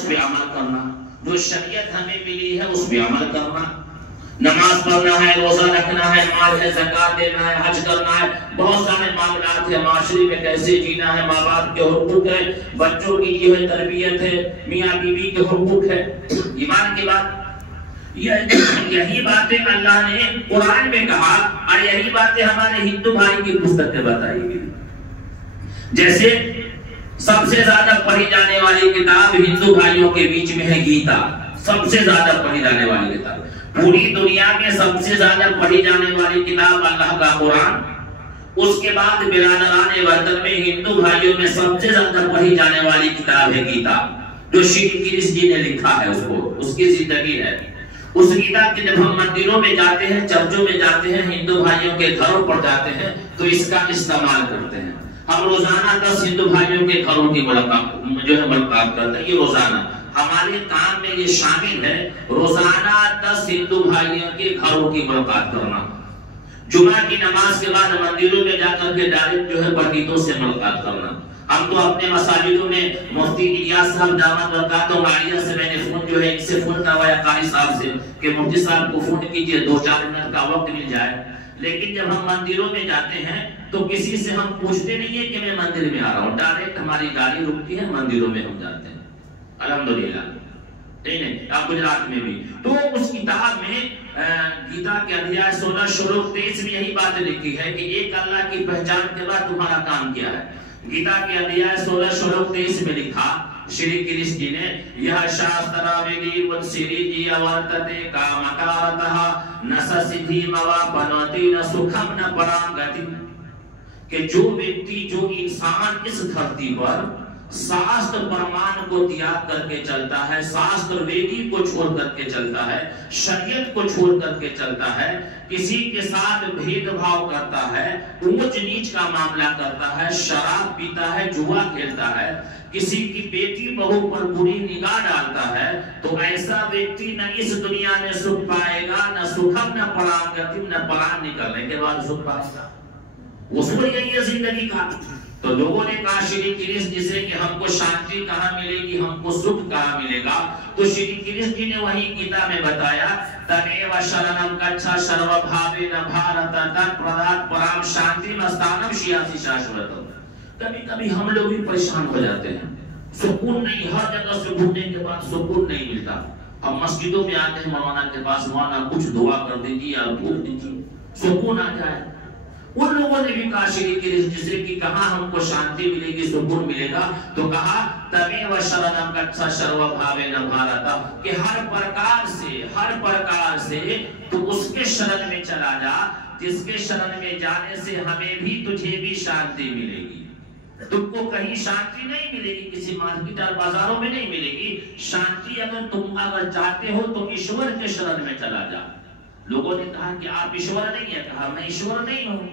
اس پہ عمل کرنا، جو شریعت ہمیں ملی ہے اس پہ عمل کرنا، نماز پڑھنا ہے، روزہ رکھنا ہے، مال ہے، زکات دینا ہے، حج کرنا ہے، بہت سارے معاملات ہیں، معاشرے میں کیسے جینا ہے، ماں باپ کے حقوق ہے، بچوں کی جو ہے تربیت ہے، میاں بیوی کے حقوق ہے، ایمان کی بات، یہی باتیں اللہ نے قرآن میں کہا اور یہی باتیں ہمارے ہندو بھائی کی پستک میں بتائی گئی۔ جیسے سب سے زیادہ پڑھی جانے والی کتاب ہندو بھائیوں کے بیچ میں ہے گیتا، سب سے زیادہ پڑھی جانے والی کتاب، پوری دنیا میں سب سے زیادہ پڑھی جانے والی کتاب اللہ کا قرآن، اس کے بعد برادران وطن میں ہندو بھائیوں میں سب سے زیادہ پڑھی جانے والی کتاب ہے گیتا، جو شری کرشن جی نے لکھا ہے، اس کی زندگی ہے۔ اس گیتا کے جب ہم مندروں میں جاتے ہیں، چرچوں میں جاتے ہیں، ہندو بھائیوں کے گھروں پر جاتے ہیں تو اس کا استعمال کرتے ہیں۔ ہم روزانہ 10 ہندو بھائیوں کے گھروں کی ملاقات کرتے ہیں، یہ روزانہ ہمارے کام میں یہ شامل ہے، روزانہ 10 ہندو بھائیوں کے گھروں کی ملاقات کرنا، جمعہ کی نماز کے بعد مندروں میں جا کر کے ڈائریکٹ جو ہے پنڈتوں سے ملاقات کرنا۔ ہم تو اپنے مساجدوں میں مفتی الیاس صاحب دامت برکاتہ عالیہ سے میں نے فون جو ہے ان سے فون کروایا قاری صاحب سے کہ مفتی صاحب کو فون کیجئے، 2-4 منٹ کا وقت مل جائے۔ لیکن جب ہم مندروں میں جاتے ہیں تو کسی سے ہم پوچھتے نہیں ہیں کہ میں مندر میں آ رہا ہوں، ڈائریکٹ ہماری گاڑی رکتی ہے، مندروں میں ہم جاتے ہیں، الحمدللہ۔ نہیں آپ گجرات میں بھی تو اس کتاب میں گیتا کے ادھیائے 16 شلوک 23 میں یہی بات لکھی ہے کہ ایک اللہ کی پہچان کے بعد تمہارا کام کیا ہے۔ گیتا کے ادھیائے 16 شلوک 23 میں لکھا شری کرشن جی نے، یہ شاسترا ویدی ودسری جی اورتتے کامکارتہ نس سدھی مواپنوتی ن سکھم ن پرانگتی، کہ جو ویکتی، جو انسان اس دھرتی پر شاستر پرمان کو تیاگ کر کے چلتا ہے، شاستر ویدی کو چھوڑ کر کے چلتا ہے، شریعت کو چھوڑ کر کے چلتا ہے، کسی کے ساتھ بھید بھاؤ کرتا ہے، اونچ نیچ کا معاملہ کرتا ہے، شراب پیتا ہے، جوا کھیلتا ہے، کسی کی بیٹی بہو پر بری نگاہ ڈالتا ہے، تو ایسا ویکتی نہ اس دنیا میں سکھ پائے گا، نہ سکھم نہ پرانگتی، نہ پران نکلنے کے بعد سکھ پائے گا۔ اصول یہی ہے زندگی کا۔ تو لوگوں نے کہا شری کرشن جی سے کہ ہم کو شانتی کہاں ملے گی، ہم کو سکھ کہاں ملے گا؟ تو شری کرشن جی نے وہی گیتا میں بتایا، تمیو شرنم گچھا سرو بھاوین بھارت تت پردات پرام شانتی مستانم شیاسی شاشوتم۔ کبھی کبھی ہم لوگ بھی پریشان ہو جاتے ہیں، سکون نہیں، ہر جگہ سے گھومنے کے بعد سکون نہیں ملتا۔ ہم مسجدوں میں آتے ہیں مولانا کے پاس، مولانا کچھ دعا کر دیجیے اور بھول دیجیے، سکون آ جائے۔ ان لوگوں نے بھی کہا شری کرشن جی سے کہ کہاں ہم کو شانتی ملے گی، سکون ملے گا؟ تو کہا تمیو شرنم گچھا سرو بھاوین بھارت، کہ ہر پرکار سے تو اس کے شرن میں چلا جا جس کے شرن میں جانے سے ہمیں بھی تجھے بھی شانتی ملے گی۔ تم کو کہیں شانتی نہیں ملے گی، کسی مارکیٹ اور بازاروں میں نہیں ملے گی شانتی۔ اگر تم چاہتے ہو تو ایشور کے شرن میں چلا جا۔ لوگوں نے کہا کہ آپ ایشور نہیں ہیں، کہا میں ایشور نہیں ہوں۔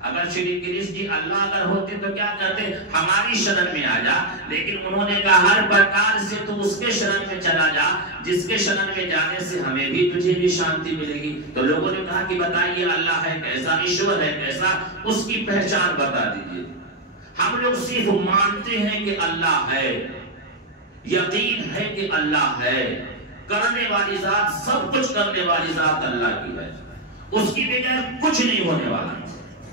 اگر شری کرشن جی اللہ اگر ہوتے تو کیا کرتے؟ ہماری شرن میں آ جا۔ لیکن انہوں نے کہا ہر پرکار سے تو اس کے شرن میں چلا جا جس کے شرن میں جانے سے ہمیں بھی تجھے بھی شانتی ملے گی۔ تو لوگوں نے کہا کہ بتائیے اللہ ہے کیسا، ایشور ہے کیسا، اس کی پہچان بتا دیجیے۔ ہم لوگ صرف مانتے ہیں کہ اللہ ہے، یقین ہے کہ اللہ ہے، کرنے والی ذات، سب کچھ کرنے والی ذات اللہ کی ہے، اس کی بغیر کچھ نہیں ہونے والا،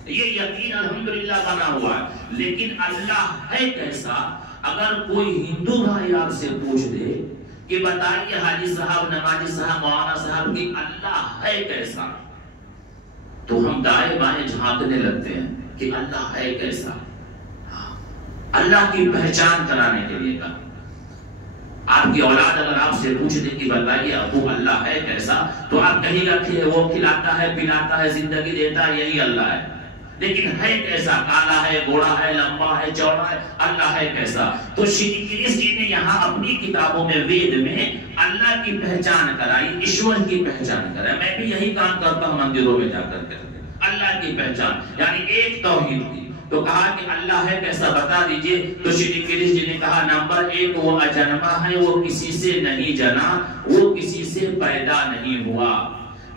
یہ یقین الحمدللہ بنا ہوا ہے۔ لیکن اللہ ہے کیسا؟ اگر کوئی ہندو بھائی آپ سے پوچھ دے کہ بتائیے حاجی صاحب، نمازی صاحب، مولانا صاحب کہ اللہ ہے کیسا، تو ہم دائیں بائیں جھانکنے لگتے ہیں کہ اللہ ہے کیسا۔ اللہ کی پہچان کرانے کے لیے کہا۔ آپ کی اولاد اگر آپ سے پوچھ دے کہ بتائیے ابو اللہ ہے کیسا، تو آپ کہیں گا کہ وہ کھلاتا ہے، پلاتا ہے، زندگی دیتا ہے، یہی اللہ ہے۔ لیکن ہے کیسا؟ کالا ہے، گوڑا ہے، لمبا ہے، چوڑا ہے، اللہ ہے کیسا؟ تو شری کرشن جی نے یہاں اپنی کتابوں میں، وید میں اللہ کی پہچان کرائی، ایشور کی پہچان کرائی۔ میں بھی یہی کام کرتا ہوں مندروں میں جا کر کے، اللہ کی پہچان، یعنی ایک توحید کی۔ تو کہا کہ اللہ ہے کیسا بتا دیجئے۔ تو شری کرشن جی نے کہا نمبر 1 وہ اجنما ہے، وہ کسی سے نہیں جنا، وہ کسی سے پیدا نہیں ہوا۔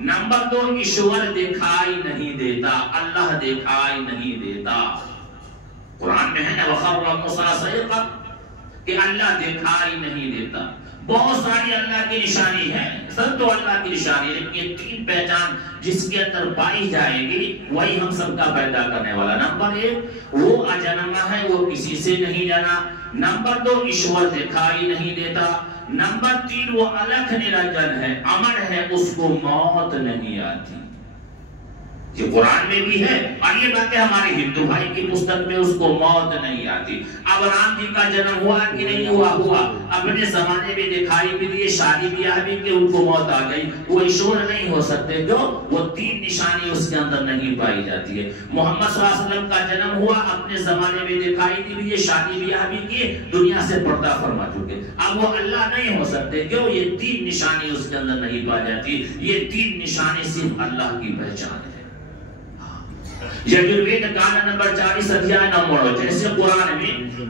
نمبر 2 ایشور دکھائی نہیں دیتا، اللہ دکھائی نہیں دیتا۔ قرآن میں ہے نا وَخَرَّ مُوسَىٰ صَعِقًا، کہ اللہ دکھائی نہیں دیتا. بہت ساری اللہ کی نشانی ہے، سب تو اللہ کی نشانی ہے، لیکن یہ 3 پہچان جس کے اندر پائی جائے گی وہی ہم سب کا پیدا کرنے والا. نمبر 1 وہ اجنما ہے، وہ کسی سے نہیں جنا. نمبر 2 ایشور دکھائی نہیں دیتا. نمبر 3 وہ الکھ نرنجن ہے، امر ہے، اس کو موت نہیں آتی. یہ قرآن میں بھی ہے اور یہ باتیں ہمارے ہندو بھائی کی پستک میں اس کو موت نہیں آتی. اب رام جی کا جنم ہوا کہ نہیں ہوا؟ ہوا. اپنے زمانے میں دکھائی بھی دیے، شادی بیاہ بھی کہ ان کو موت آ گئی. وہ ایشور نہیں ہو سکتے، جو وہ 3 نشانی اس کے اندر نہیں پائی جاتی ہے. محمد صلی اللہ علیہ وسلم کا جنم ہوا، اپنے زمانے میں دکھائی دی بھی، شادی بیاہ بھی کیے، دنیا سے پردہ فرما چکے. اب وہ اللہ نہیں ہو سکتے، کیوں؟ یہ 3 نشانی اس کے اندر نہیں پائی جاتی. یہ 3 نشانی صرف اللہ کی پہچان ہے. یجروید کانڈ نمبر 40 ادھیائے نمبر 9. جیسے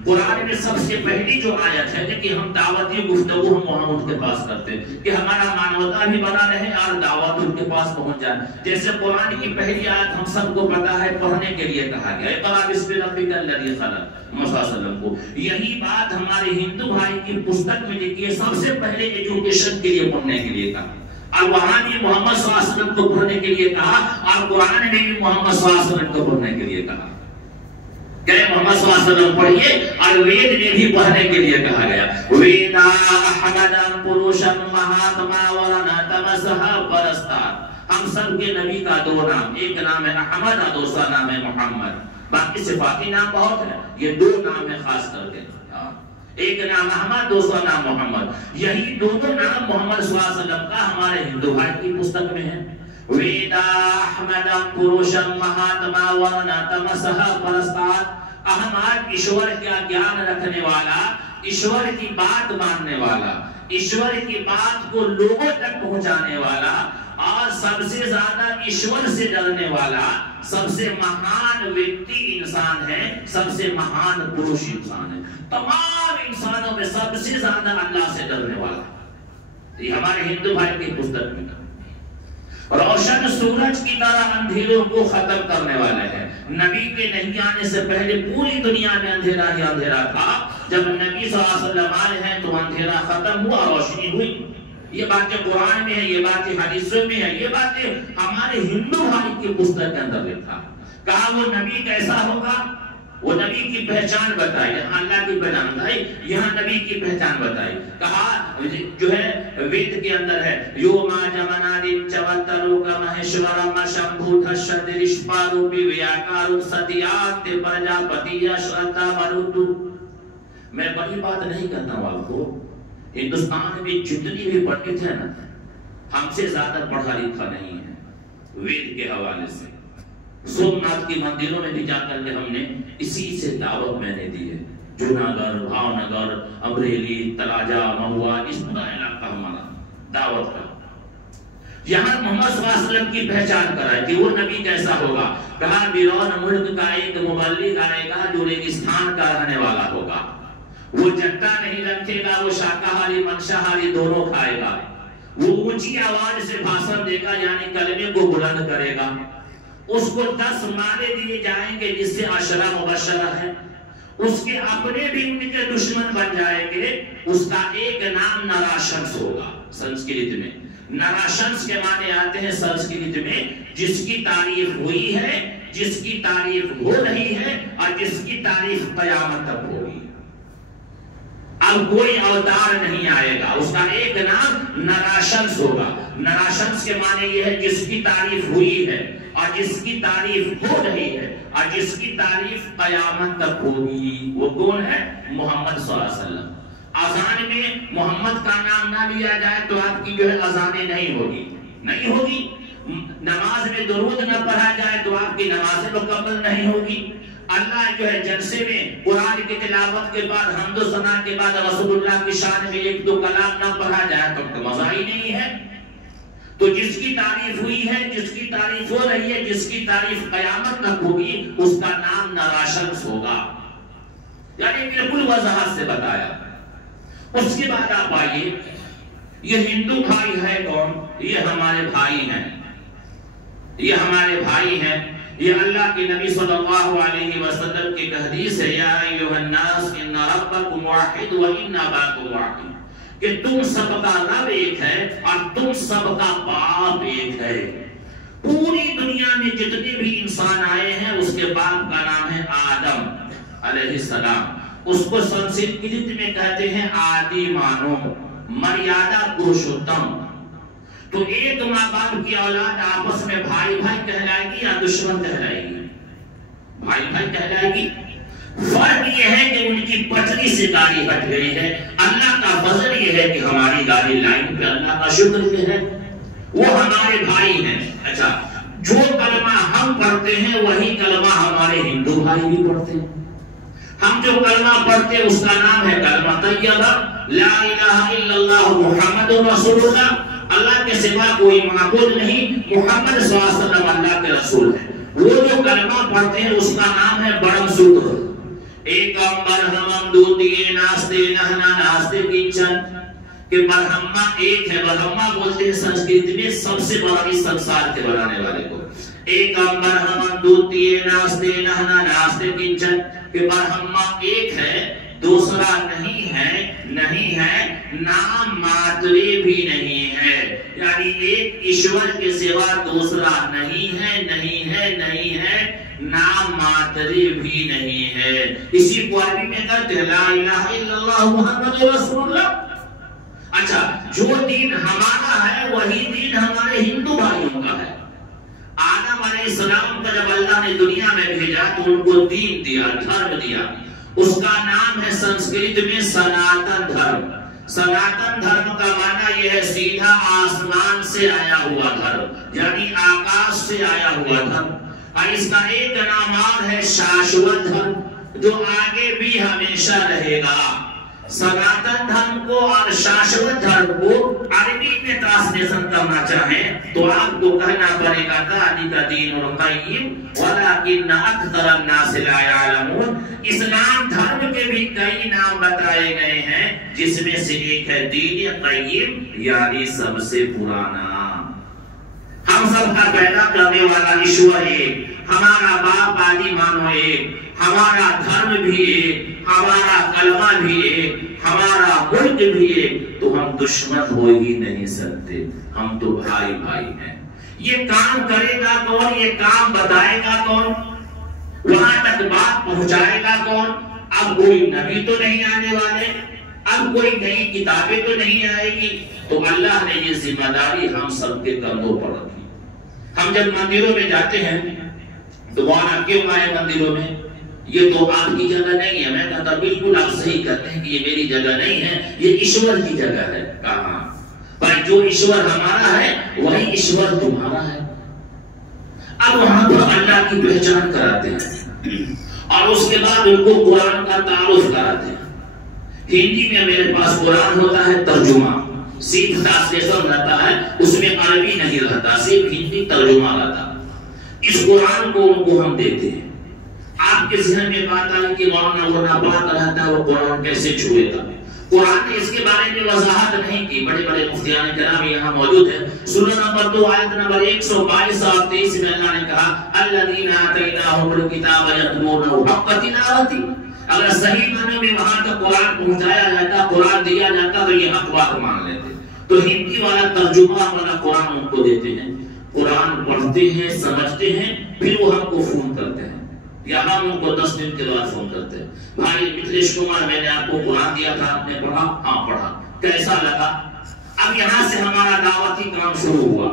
قرآن میں سب سے پہلی جو آیت ہے کہ ہم دعوتی گفتگو ہم وہاں ان کے پاس کرتے ہیں کہ ہمارا مانوتا بھی بنا رہے اور دعوت ان کے پاس پہنچ جائے. جیسے قرآن کی پہلی آیت ہم سب کو پتا ہے، پڑھنے کے لیے کہا گیا اقرأ بسم ربک الذی خلق، محمد صلی اللہ علیہ وسلم کو. یہی بات ہمارے ہندو بھائی کی پستک میں لکھی ہے، سب سے پہلے ایجوکیشن کے لیے پڑھنے کے لیے کہا. اور وہاں بھی محمد صلی اللہ علیہ وسلم کو پڑھنے کے لیے کہا، اور قرآن میں بھی محمد صلی اللہ علیہ وسلم کو پڑھنے کے لیے کہا کہ محمد صلی اللہ علیہ وسلم پڑھیے. اور وید میں بھی پڑھنے کے لیے کہا گیا. ویدا احمدم پروشم مہاتما ورنا تمسہ پرستار. ہم سب کے نبی کا 2 نام، ایک نام ہے احمد اور دوسرا نام ہے محمد. باقی صفاتی نام بہت ہے، یہ 2 نام ہے خاص کر کے. ایک نام احمد، دوسرا نام محمد. یہی دونوں نام محمد صلی اللہ علیہ وسلم کا ہمارے ہندو بھائی کی پستک میں ہے. ویدا احمدم پروشم مہاتما ورنا تمسہ پرستار. احمد ایشور کا گیان رکھنے والا، ایشور کی بات ماننے والا، ایشور کی بات کو لوگوں تک پہنچانے والا، اور سب سے زیادہ ایشور سے ڈرنے والا، سب سے مہان ویکتی انسان ہے، سب سے مہان پروش انسان ہے. تمام انسانوں میں سب سے زیادہ اللہ سے ڈرنے والا. یہ ہمارے ہندو بھائی کی پستک میں روشن سورج کی طرح اندھیروں کو ختم کرنے والے ہیں. نبی کے نہیں آنے سے پہلے پوری دنیا میں اندھیرا ہی اندھیرا تھا. جب نبی صلی اللہ علیہ وسلم آئے ہیں تو اندھیرا ختم ہوا، روشنی ہوئی. یہ باتیں قرآن میں ہیں، یہ باتیں حدیثوں میں ہیں، یہ باتیں ہمارے ہندو بھائی کی پستک کے اندر لکھا. کہا وہ نبی کیسا ہوگا، وہ نبی کی پہچان بتائی. یہاں اللہ کی پہچان بتائی، یہاں نبی کی پہچان بتائی. کہا جو ہے وید کے اندر ہے یوما جمنادی چوترو کا مہیشورم شمبھو دھشت رشپاروپی ویاکارو ستیات پرجاپتی اشرتا مرودو. میں بڑی بات نہیں کرتا ہوں آپ کو. ہندوستان میں جتنی بھی پنڈت ہیں نا، ہم سے زیادہ پڑھا لکھا نہیں ہے وید کے حوالے سے. سومناتھ کی مندروں میں بھی جا کر کے ہم نے اسی سے دعوت میں نے دی ہے. جوناگڑھ، بھاونگر، امریلی، تلاجہ، مہوا، اس پورا علاقہ ہمارا دعوت کا. یہاں محمد صلی اللہ علیہ وسلم کی پہچان کرائی کہ وہ نبی کیسا ہوگا. کہا بیرون ملک کا ایک مبلغ آئے گا جو ریگستان کا رہنے والا ہوگا. وہ جٹا نہیں رکھے گا، وہ شاکاہاری منشاہاری دونوں کھائے گا. وہ اونچی آواز سے بھاشن دے گا، یعنی کلمے کو بلند کرے گا. اس کو 10 مالے دیے جائیں گے جس سے عشرہ مبشرہ ہے. اس کے اپنے بھی ان کے دشمن بن جائیں گے. اس کا ایک نام نراشنس ہوگا. سنسکرت میں نراشنس کے معنی آتے ہیں سنسکرت میں جس کی تعریف ہوئی ہے، جس کی تعریف ہو رہی ہے، اور جس کی تعریف قیامت تک ہوگی. اب کوئی اوتار نہیں آئے گا. اس کا ایک نام نراشنس ہوگا. نراشنس کے معنی یہ ہے جس کی تعریف ہوئی ہے، اور جس کی تعریف ہو رہی ہے، اور جس کی تعریف قیامت تک ہوگی. وہ کون ہے؟ محمد صلی اللہ علیہ وسلم. اذان میں محمد کا نام نہ لیا جائے تو آپ کی جو ہے اذانیں نہیں ہوگی، نہیں ہوگی. نماز میں درود نہ پڑھا جائے تو آپ کی نمازیں مکمل نہیں ہوگی. اللہ جو ہے جلسے میں قرآن کی تلاوت کے بعد حمد و ثنا کے بعد رسول اللہ کی شان میں 1-2 کلام نہ پڑھا جائے تو مزہ ہی نہیں ہے. تو جس کی تعریف ہوئی ہے، جس کی تعریف ہو رہی ہے، جس کی تعریف قیامت تک ہوگی، اس کا نام نراشنس ہوگا. یعنی بالکل وضاحت سے بتایا. اس کے بعد آپ آئیے، یہ ہندو بھائی ہے کون؟ یہ ہمارے بھائی ہیں، یہ ہمارے بھائی ہیں. یہ اللہ کے نبی صلی اللہ علیہ وسلم کی حدیث ہے، یا ایھا الناس ان ربکم واحد و ان اباکم واحد، کہ تم سب کا رب ایک ہے اور تم سب کا باپ ایک ہے۔ پوری دنیا میں جتنے بھی انسان آئے ہیں اس کے باپ کا نام ہے آدم علیہ السلام، اس کو سنسکرت میں کہتے ہیں آدی مانو، مریادہ پروشوتم۔ تو ایک ماں باپ کی اولاد آپس میں بھائی بھائی کہلائے گی یا دشمن کہلائے گی؟ بھائی بھائی کہلائے گی۔ فرق یہ ہے کہ ان کی پٹری سے گاڑی ہٹ گئی ہے۔ اللہ کا فضل یہ ہے کہ ہماری گاڑی لائن پہ، اللہ کا شکر یہ ہے وہ ہمارے بھائی ہیں۔ اچھا، جو کلمہ ہم پڑھتے ہیں وہی کلمہ ہمارے ہندو بھائی بھی پڑھتے ہیں۔ ہم جو کلمہ پڑھتے ہیں اس کا نام ہے کلمہ طیبہ، لا الہ الا اللہ محمد رسول اللہ، اللہ کے سوا کوئی معبود نہیں، محمد صلی اللہ علیہ وسلم اللہ کے رسول ہے۔ وہ جو کلمہ پڑھتے ہیں اس کا نام ہے برہم سوتر۔ ایکم برہمم دوتیے ناستے نہنا ناستے کنچن، کہ برہما ایک ہے۔ برہما بولتے ہیں سنسکرت میں سب سے بڑا اس سنسار کے بنانے والے کو۔ ایکم برہمم دوتیے ناستے نہنا ناستے کنچن، کہ برہما ایک ہے، دوسرا نہیں ہے، نہیں ہے، نام ماترے بھی نہیں ہے، یعنی ایک ایشور کے سوا دوسرا نہیں ہے، نہیں ہے، نہیں ہے، نام ماترے بھی نہیں ہے۔ اسی کو عربی میں کہتے ہیں لا الہ الا اللہ محمد رسول اللہ۔ اچھا، جو دین ہمارا ہے وہی دین ہمارے ہندو بھائیوں کا ہے۔ آدم علیہ السلام کا جب اللہ نے دنیا میں بھیجا تو ان کو دین دیا، دھرم دیا، اس کا نام ہے سنسکرت میں سناتن دھرم۔ سناتن دھرم کا معنی یہ ہے سیدھا آسمان سے آیا ہوا دھرم، یعنی آکاش سے آیا ہوا دھرم۔ اور اس کا ایک نام اور ہے شاشوت دھرم، جو آگے بھی ہمیشہ رہے گا۔ سناتن دھرم کو اور شاشوت دھرم کو عربی میں ٹرانسلیشن کرنا چاہیں تو آپ کو کہنا پڑے گا ذالک دین القیم ولکن اکثر الناس لا یعلمون۔ اسلام دھرم کے بھی کئی نام بتائے گئے ہیں، جس میں سے ایک ہے دین قیم، یعنی سب سے پرانا۔ ہم سب کا پیدا کرنے والا ایشور ایک، ہمارا باپ آدی مانو ایک، ہمارا دھرم بھی ایک، ہمارا کلمہ بھی ایک، ہمارا ملک بھی ایک، تو ہم دشمن ہو ہی نہیں سکتے، ہم تو بھائی بھائی ہیں۔ یہ کام کرے گا کون؟ یہ کام بتائے گا کون؟ وہاں تک بات پہنچائے گا کون؟ اب کوئی نبی تو نہیں آنے والے، اب کوئی نئی کتابیں تو نہیں آئے گی، تو اللہ نے یہ ذمہ داری ہم سب کے کندھوں پر رکھی۔ ہم جب مندروں میں جاتے ہیں تو وہاں کیوں آئے مندروں میں؟ یہ تو آپ کی جگہ نہیں ہے۔ میں کہتا بالکل آپ صحیح کہتے ہیں کہ یہ میری جگہ نہیں ہے، یہ ایشور کی جگہ ہے۔ کہاں؟ پر جو ایشور ہمارا ہے وہی ایشور تمہارا ہے۔ اب وہاں پر اللہ کی پہچان کراتے ہیں اور اس کے بعد ان کو قرآن کا تعارف کراتے ہیں۔ ہندی میں میرے پاس قرآن ہوتا ہے ترجمہ، صرف ٹرانسلیشن رہتا ہے، اس میں عربی نہیں رہتا، صرف ہندی ترجمہ رہتا۔ اس قرآن کو ان کو ہم دیتے ہیں۔ آپ کے ذہن میں بات آئی کہ مولانا وہ ناپاک رہتا ہے، وہ قرآن کیسے چھوئے گا؟ قرآن نے اس کے بارے میں وضاحت نہیں کی۔ بڑے بڑے مفتیان کرام یہاں موجود ہیں۔ سورہ نمبر 2 آیت نمبر 122 اور 23 میں اللہ نے کہا الذین آتیناہم الکتاب یتلونہ حق تلاوتہ۔ اگر صحیح معنی میں وہاں تک قرآن پہنچایا جاتا، قرآن دیا جاتا تو یہ حق بات مان لیتے۔ تو ہندی والا ترجمہ والا قرآن ان کو دیتے ہیں، قرآن پڑھتے ہیں، سمجھتے ہیں، پھر وہ ہم کو فون کرتے ہیں یا ہم ان کو 10 دن کے بعد فون کرتے ہیں، بھائی متھلیش کمار میں نے آپ کو قرآن دیا تھا، آپ نے پڑھا؟ ہاں پڑھا، کیسا لگا؟ اب یہاں سے ہمارا دعوتی کام شروع ہوا۔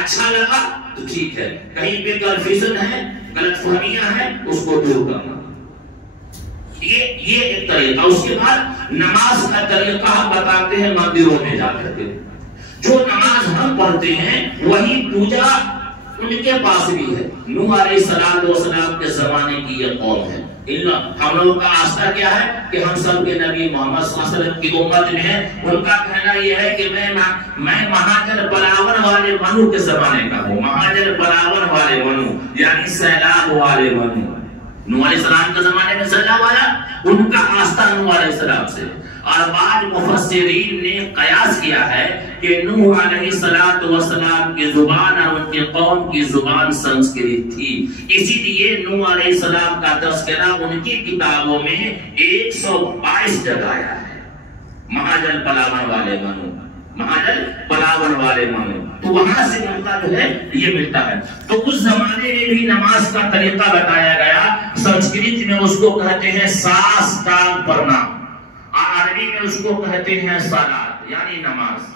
اچھا لگا تو ٹھیک ہے، کہیں پہ کنفیوژن ہے، غلط فہمیاں ہیں، اس کو دور کرنا۔ یہ ایک طریقہ۔ اس کے بعد نماز کا طریقہ ہم بتاتے ہیں مندروں میں جا کر کے۔ جو نماز ہم پڑھتے ہیں وہی پوجا ان کے پاس بھی ہے۔ نوح علیہ السلام کے زمانے کی یہ قوم ہے۔ ہم لوگوں کا آستہ کیا ہے کہ ہم سب کے نبی محمد صلی اللہ علیہ وسلم کی امت میں ہیں۔ ان کا کہنا یہ ہے کہ میں مہاجر پلاون والے منو کے زمانے کا ہوں۔ مہاجر پلاون والے منو یعنی سیلاب والے منو۔ نوح علیہ السلام کے زمانے میں سیلاب آیا، ان کا آستہ نوح علیہ السلام سے. اور بعض مفسرین نے قیاس کیا ہے کہ نوح علیہ السلام کی زبان اور ان کے قوم کی زبان سنسکرت تھی، اسی لیے نوح علیہ السلام کا تذکرہ ان کی کتابوں میں 122 جگہ آیا ہے. مہاجن پلاون والے منو، مہاجن پلاون والے منو، تو وہاں سے ان کا جو ہے یہ ملتا ہے. تو اس زمانے میں بھی نماز کا طریقہ بتایا گیا. سنسکرت میں اس کو کہتے ہیں ساستانگ پرنام، عربی میں اس کو کہتے ہیں صلاۃ یعنی نماز.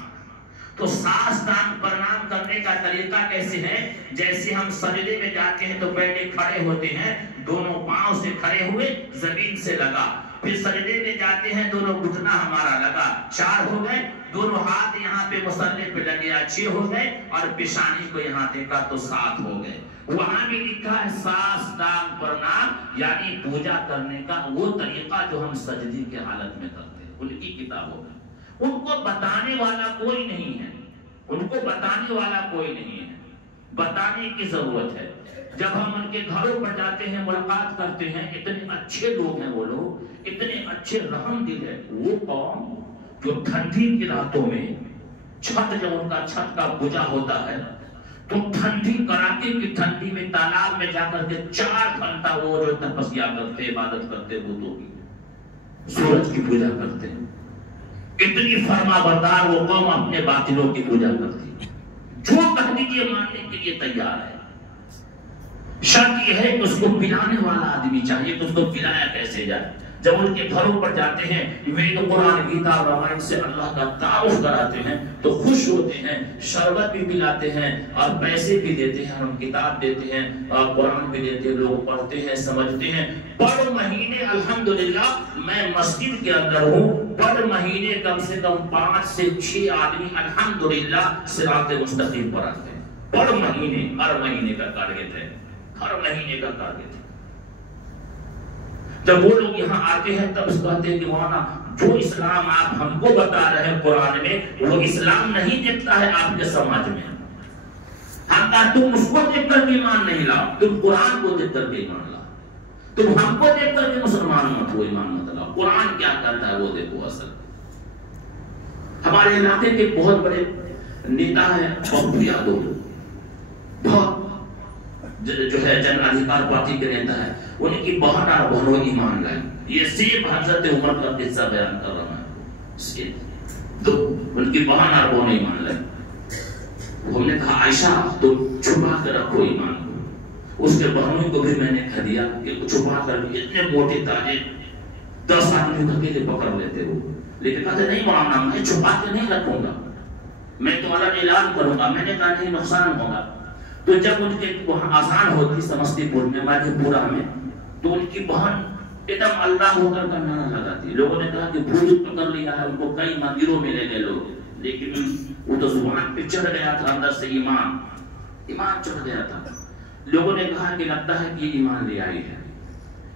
تو ساستانگ پرنام کرنے کا طریقہ کیسے ہے؟ جیسے ہم سجدے میں جاتے ہیں تو پہلے کھڑے ہوتے ہیں، دونوں پاؤں سے کھڑے ہوئے، زمین سے لگا. پھر سجدے میں جاتے ہیں، دونوں گھٹنا ہمارا لگا، 4 ہو گئے. دونوں ہاتھ یہاں پہ مصلی پہ لگے، 6 ہو گئے. اور پیشانی کو یہاں دیکھا تو 7 ہو گئے. وہاں بھی لکھا ہے ساستانگ پرنام یعنی پوجا کرنے کا وہ طریقہ جو ہم سجدے کی حالت میں کرتے ہیں. ان کی کتابوں میں ان کو بتانے والا کوئی نہیں ہے، ان کو بتانے والا کوئی نہیں ہے. بتانے کی ضرورت ہے. جب ہم ان کے گھروں پر جاتے ہیں، ملاقات کرتے ہیں، اتنے اچھے لوگ ہیں وہ لوگ، اتنے اچھے رحم دل ہے. وہ قوم جو ٹھنڈی کی راتوں میں چھت، جب ان کا چھت کا پوجا ہوتا ہے تو ٹھنڈی کڑاکے کی ٹھنڈی میں تالاب میں جا کر کے 4 گھنٹہ وہ جو تپسیا کرتے، عبادت کرتے، بتوں کی، سورج کی پوجا کرتے. اتنی فرما بردار وہ قوم اپنے باطلوں کی پوجا کرتی، جو کہہ دیجیے ماننے کے لیے تیار ہے. شرط یہ ہے کہ اس کو پلانے والا آدمی چاہیے. کہ اس کو پلایا کیسے جائے؟ جب ان کے گھروں پر جاتے ہیں، وید، قرآن، گیتا اور رامائن سے اللہ کا تعارف کراتے ہیں تو خوش ہوتے ہیں، شربت بھی پلاتے ہیں اور پیسے بھی دیتے ہیں، ہم کتاب دیتے ہیں اور قرآن بھی دیتے ہیں. لوگ پڑھتے ہیں، سمجھتے ہیں. پر مہینے الحمدللہ میں مسجد کے اندر ہوں، پر مہینے کم سے کم 5 سے 6 آدمی الحمدللہ صراط مستقیم پر آتے ہیں. پر مہینے، ہر مہینے کا ٹارگیٹ ہے، ہر مہینے کا ٹارگیٹ ہے. جب وہ لوگ یہاں آتے ہیں تب اس کہتے ہیں کہ مولانا جو اسلام آپ ہم کو بتا رہے ہیں قرآن میں، وہ اسلام نہیں دیکھتا ہے آپ کے سماج میں. ہم کہا تم اس کو دیکھ کر کے ایمان نہیں لاؤ، تم قرآن کو دیکھ کر کے ایمان لاؤ. تم ہم کو دیکھ کر کے مسلمان مت ہو، ایمان مت لاؤ. قرآن کیا کرتا ہے وہ دیکھو. اصل ہمارے علاقے کے بہت بڑے نیتا ہیں پپو یادو، بہت جو ہے جن ادھیکار پارٹی کے نیتا ہے. ان کی بہن اور بہنوں ایمان لائے. یہ صرف حضرت عمر کا قصہ بیان کر رہا ہے. تو ان کی بہن اور بہنوں ایمان لائے. ہم نے کہا عائشہ تو چھپا کر رکھو ایمان کو. اس کے بہنوں کو بھی میں نے کہہ دیا کہ چھپا کر. اتنے موٹے تاجے 10 آدمی دھکیلے پکڑ لیتے ہو، لیکن کہتے نہیں مولانا میں چھپا کے نہیں رکھوں گا، میں تمہارا اعلان کروں گا. میں نے کہا نہیں نقصان ہوگا. تو جب ان کے وہاں آسان ہوتی سمستی پور میں، ماجھے پورا میں، تو ان کی بہن ایک دم اللہ ہو کر کا نعرہ لگاتی. لوگوں نے کہا کہ بھوت پکڑ لیا ہے، ان کو کئی مندروں میں لے گئے لوگ. لیکن وہ تو زبان پہ چڑھ گیا تھا، اندر سے ایمان چڑھ گیا تھا. لوگوں نے کہا کہ لگتا ہے کہ یہ ایمان لے آئی ہے.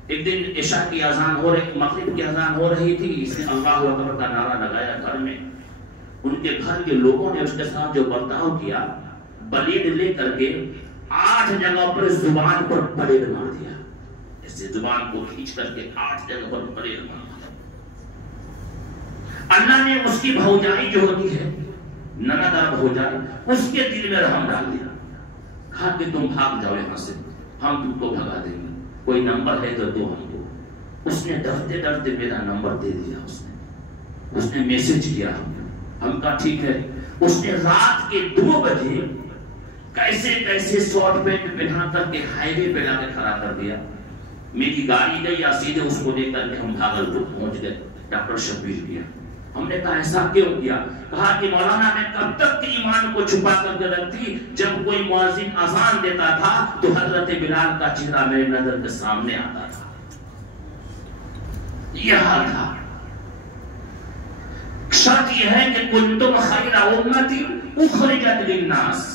ایک دن عشاء کی اذان ہو رہی، مغرب کی اذان ہو رہی تھی. اس نے اللہ اکبر کا نعرہ لگایا گھر میں. ان کے گھر کے لوگوں نے اس کے ساتھ جو برتاؤ کیا، بلید لے کر کے 8 جگہ پر زبان پر بلید مار دیا. اسے زبان کو کھینچ کر کے 8 جگہ پر بلید مار دیا. اللہ نے اس کی بھوجائی جو ہوتی ہے، نندا بھوجائی، اس کے دل میں رحم ڈال دیا. کہا کہ تم بھاگ جاؤ یہاں سے، ہم تم کو بھگا دیں گے. کوئی نمبر ہے تو دو ہم کو. اس نے ڈرتے ڈرتے میرا نمبر دے دیا. اس نے میسج کیا. ہم کہا ٹھیک ہے. اس نے رات کے 2 بجے کیسے شارٹ پینٹ پہنا کر کے ہائی وے پہ لا کے کھڑا کر دیا. میری گاڑی گئی یا سیدھے اس کو لے کر کے ہم بھاگلپور پہنچ گئے. ڈاکٹر شبیر کیا. ہم نے کہا ایسا کیوں کیا؟ کہا کہ مولانا میں کب تک ایمان کو چھپا کر کے رکھتی، جب کوئی مؤذن اذان دیتا تھا تو حضرت بلال کا چہرہ میرے نظر کے سامنے آتا تھا. یہ حال تھا. شرط یہ ہے کہ کنتم خیر امت اخرجت للناس.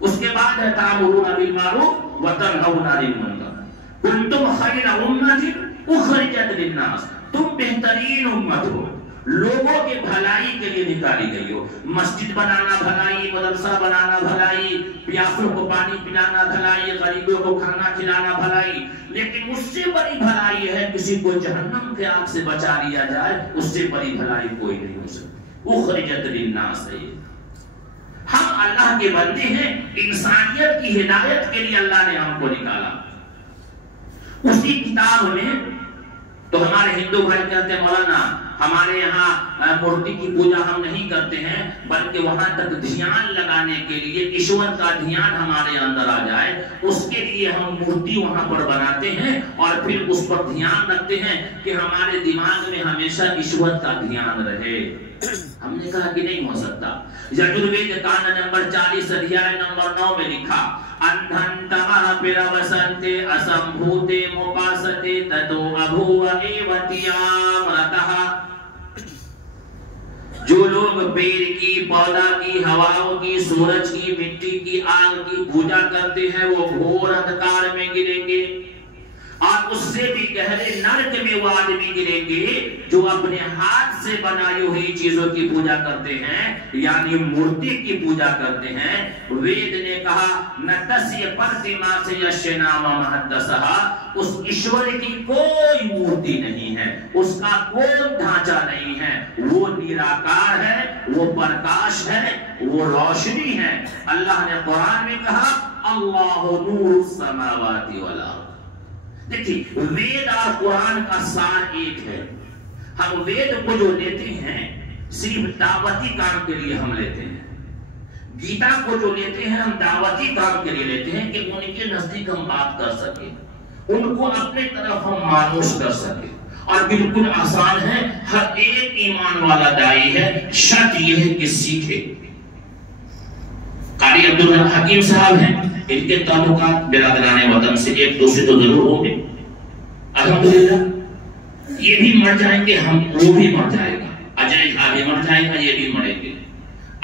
اس کے بعد ہے تأمرون بالمعروف وتنہون عن المنکر. کنتم خیر امت اخرجت للناس. تم بہترین امت ہو، لوگوں کی بھلائی کے لیے نکالی گئی ہو. مسجد بنانا بھلائی، مدرسہ بنانا بھلائی، پیاسوں کو پانی پلانا بھلائی، غریبوں کو کھانا کھلانا بھلائی. لیکن اس سے بڑی بھلائی ہے کسی کو جہنم کے آگ سے بچا لیا جائے، اس سے بڑی بھلائی کوئی نہیں ہو سکتی. اخرجت للناس ہے. ہم اللہ کے بندے ہیں، انسانیت کی ہدایت کے لیے اللہ نے ہم کو نکالا. اسی کتاب میں تو ہمارے ہندو بھائی کہتے ہیں مولانا ہمارے یہاں مورتی کی پوجا ہم نہیں کرتے ہیں، بلکہ وہاں تک دھیان لگانے کے لیے ایشور کا دھیان ہمارے اندر آ جائے اس کے لیے ہم مورتی وہاں پر بناتے ہیں اور پھر اس پر دھیان رکھتے ہیں کہ ہمارے دماغ میں ہمیشہ ایشور کا دھیان رہے. ہم نے کہا کہ نہیں ہو سکتا. یجروید کان نمبر 40 ادھیائے نمبر 9 میں لکھا انتھنتہ پروسنتے اسمبھوتے موپاستے تتو ابھو ایوتیام رتہ. جو لوگ پیڑ کی، پودا کی، ہواؤں کی، سورج کی، مٹی کی، آگ کی پوجا کرتے ہیں وہ گھور اندھکار میں گریں گے، اور اس سے بھی گہرے نرک میں وہ آدمی گریں گے جو اپنے ہاتھ سے بنائی ہوئی چیزوں کی پوجا کرتے ہیں، یعنی مورتی کی پوجا کرتے ہیں. وید نے کہا نتسیہ پرتما سے یشنام محدثہا، اس ایشور کی کوئی مورتی نہیں ہے، اس کا کوئی ڈھانچہ نہیں ہے، وہ نراکار ہے، وہ پرکاش ہے، وہ روشنی ہے. اللہ نے قرآن میں کہا اللہ نور السماوات والارض. دیکھیے وید اور قرآن کا سار ایک ہے. ہم وید کو جو لیتے ہیں صرف دعوتی کام کے لیے ہم لیتے ہیں، گیتا کو جو لیتے ہیں ہم دعوتی کام کے لیے لیتے ہیں کہ ان کے نزدیک ہم بات کر سکیں، ان کو اپنے طرف ہم مانوس کر سکیں. اور بالکل آسان ہے، ہر ایک ایمان والا دائی ہے، شرط یہ ہے کہ سیکھے. قاری عبدالحکیم صاحب ہیں، ان کے تعلقات برادران وطن سے ایک دوسرے تو ضرور ہوں گے. الحمدللہ یہ بھی مر جائیں گے، ہم وہ بھی مر جائے گا، اجے جھا بھی مر جائے گا، یہ بھی مریں گے.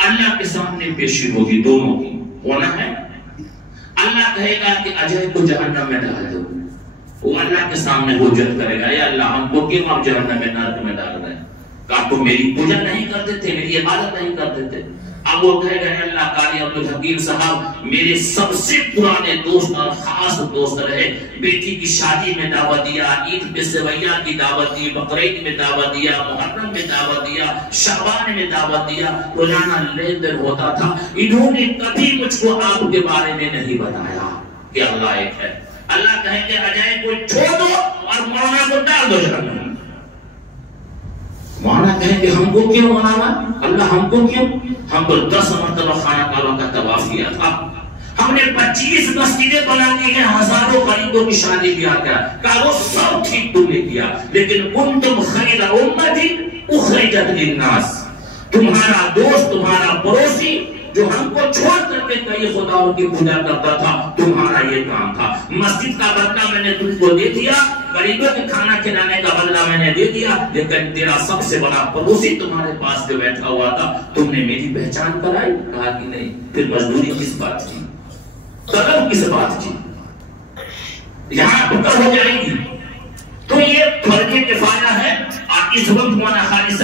اللہ کے سامنے پیشی ہوگی دونوں کی. ہونا ہے اللہ کہے گا کہ اجے کو جہنم میں ڈال دو، وہ اللہ کے سامنے حجت کرے گا یا اللہ ہم کو کیوں آپ جہنم میں نرک میں ڈال رہے ہیں؟ آپ تو میری پوجا نہیں کرتے تھے، میری عبادت نہیں کرتے تھے. اب وہ کہے گا اللہ قاری عبدالحکیم صاحب میرے سب سے پرانے دوست اور خاص دوست رہے، بیٹی کی شادی میں دعوت دیا، عید پہ سویہ کی دعوت دی، بقرعید میں دعوت دیا، محرم میں دعوت دیا، شعبان میں دعوت دیا، روزانہ لین دین ہوتا تھا. انہوں نے کبھی مجھ کو آپ کے بارے میں نہیں بتایا کہ اللہ ایک ہے. اللہ کہیں گے اجے کو چھوڑ دو اور مولانا کو ڈال دو جہنم. مولانا کہیں کہ ہم کو کیوں مولانا؟ اللہ ہم کو کیوں؟ ہم کو 10 مرتبہ خانہ کعبہ کا طواف کیا تھا، ہم نے 25 مسجدیں بنا دی ہیں، ہزاروں غریبوں کی شادی کیا تھا، کہا وہ سب ٹھیک تم نے کیا، لیکن کنتم خیر امت اخرجت للناس. تمہارا دوست، تمہارا پڑوسی جو ہم کو چھوڑ کر کے کئی خداؤں کی پوجا کرتا تھا، تمہارا یہ کام تھا. مسجد کا بدلہ میں نے تم کو دے دیا، غریبوں کے کھانا کھلانے کا بدلہ میں نے دے دیا، لیکن تیرا سب سے بڑا پڑوسی تمہارے پاس جو بیٹھا ہوا تھا، تم نے میری پہچان کرائی؟ کہا کہ نہیں. پھر مزدوری کس بات کی، طلب کس بات کی؟ یہاں پکڑ ہو جائے گی. تو یہ فرض کفایہ ہے. اور اس وقت مولانا خالد